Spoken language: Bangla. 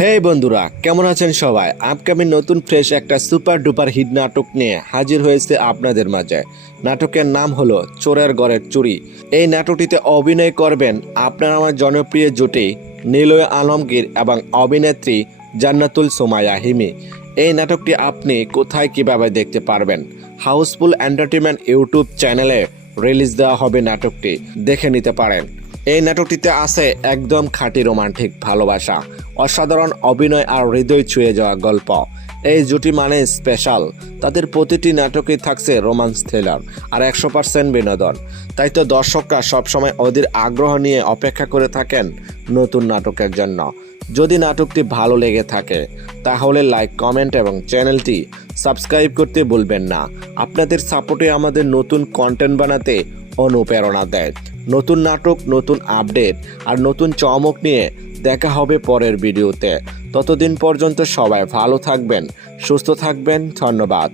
হে বন্ধুরা, কেমন আছেন সবাই? আপকামিং নতুন ফ্রেশ একটা সুপার ডুপার হিট নাটক নিয়ে হাজির হয়েছে আপনাদের মাঝে। নাটকের নাম হলো চোরের ঘরের চুরি। এই নাটকটিতে অভিনয় করবেন আপনার আমার জনপ্রিয় জুটি নিলয় আলমগীর এবং অভিনেত্রী জান্নাতুল সুমাইয়া হিমি। এই নাটকটি আপনি কোথায় কিভাবে দেখতে পারবেন? হাউসফুল এন্টারটেইনমেন্ট ইউটিউব চ্যানেলে রিলিজ দেওয়া হবে নাটকটি, দেখে নিতে পারেন। এই নাটকটিতে আছে একদম খাঁটি রোমান্টিক ভালোবাসা, অসাধারণ অভিনয় আর হৃদয় ছুঁয়ে যাওয়া গল্প। এই জুটি মানে স্পেশাল। তাদের প্রতিটি নাটকে থাকছে রোমান্স থ্রিলার আর 100% বিনোদন। তাই তো দর্শকরা সবসময় অধীর আগ্রহ নিয়ে অপেক্ষা করে থাকেন নতুন নাটকের জন্য। যদি নাটকটি ভালো লেগে থাকে তাহলে লাইক, কমেন্ট এবং চ্যানেলটি সাবস্ক্রাইব করতে ভুলবেন না। আপনাদের সাপোর্টে আমাদের নতুন কন্টেন্ট বানাতে অনুপ্রেরণা দেয়। নতুন নাটক, নতুন আপডেট আর নতুন চমক নিয়ে দেখা হবে পরের ভিডিওতে। ততদিন পর্যন্ত সবাই ভালো থাকবেন, সুস্থ থাকবেন। ধন্যবাদ।